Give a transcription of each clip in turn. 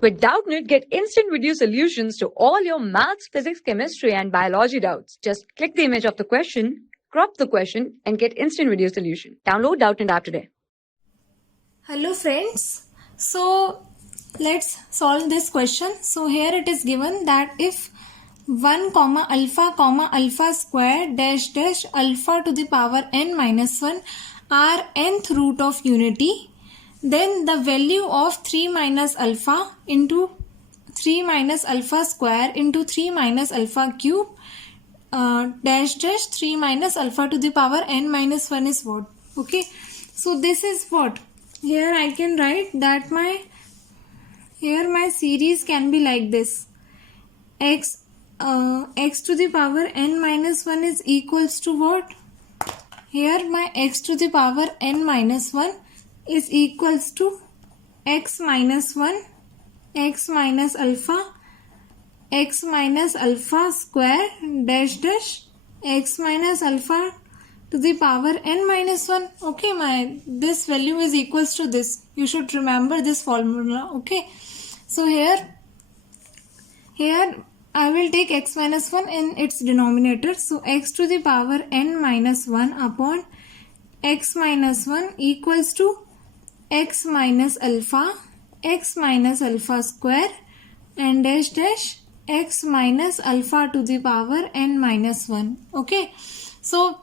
With Doubtnut, get instant video solutions to all your maths, physics, chemistry, and biology doubts. Just click the image of the question, crop the question, and get instant video solution. Download Doubtnut app today. Hello friends. So let's solve this question. So here it is given that if 1 alpha square dash dash alpha to the power n minus 1 are nth root of unity, then the value of 3 minus alpha into 3 minus alpha square into 3 minus alpha cube dash dash 3 minus alpha to the power n minus 1 is what? Okay, so this is what? Here I can write that my series can be like this. X to the power n minus 1 is equals to what? Here my x to the power n minus 1 is equals to x minus 1, x minus alpha square dash dash x minus alpha to the power n minus 1. Okay, this value is equals to this. You should remember this formula. Okay, so here I will take x minus 1 in its denominator. So x to the power n minus 1 upon x minus 1 equals to x minus alpha square and dash dash x minus alpha to the power n minus 1. Okay, so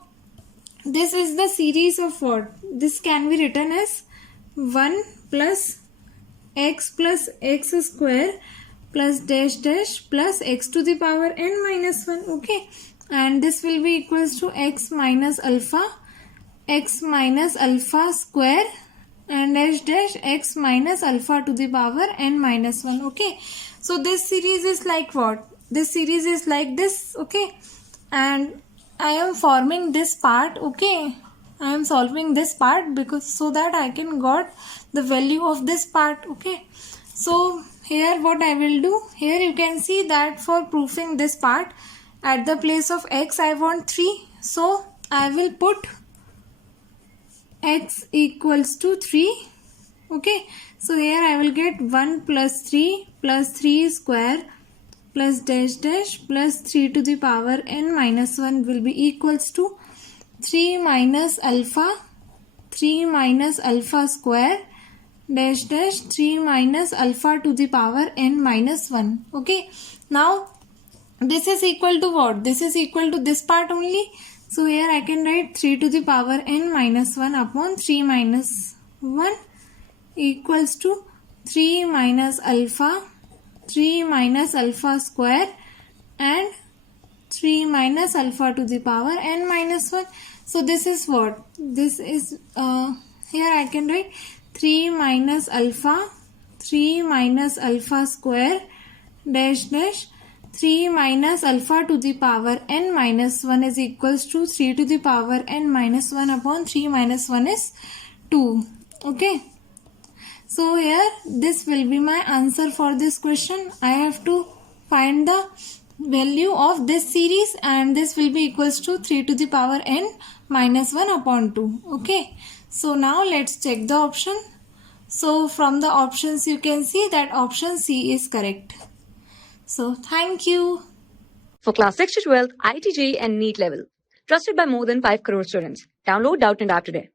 this is the series of what? This can be written as 1 plus x square plus dash dash plus x to the power n minus 1. Okay, and this will be equals to x minus alpha square and dash dash x minus alpha to the power n minus 1. Okay, so this series is like what? This series is like this. Okay, and I am forming this part. Okay, I am solving this part because so that I can got the value of this part. Okay, so here what I will do, here you can see that for proving this part, at the place of x I want 3, so I will put x equals to 3. Okay, so here I will get 1 plus 3 square plus dash dash plus 3 to the power n minus 1 will be equals to 3 minus alpha square dash dash 3 minus alpha to the power n minus 1. Okay, now this is equal to what? This is equal to this part only. So here I can write 3 to the power n minus 1 upon 3 minus 1 equals to 3 minus alpha square and 3 minus alpha to the power n minus 1. So this is what? This is here I can write 3 minus alpha square dash dash 3 minus alpha to the power n minus 1 is equals to 3 to the power n minus 1 upon 3 minus 1 is 2. Okay, so here this will be my answer for this question. I have to find the value of this series and this will be equals to 3 to the power n minus 1 upon 2. Okay, so now let's check the option. So from the options you can see that option C is correct. So thank you. For class 6 to 12, IIT JEE and NEET level. Trusted by more than 5 crore students. Download Doubtnut app today.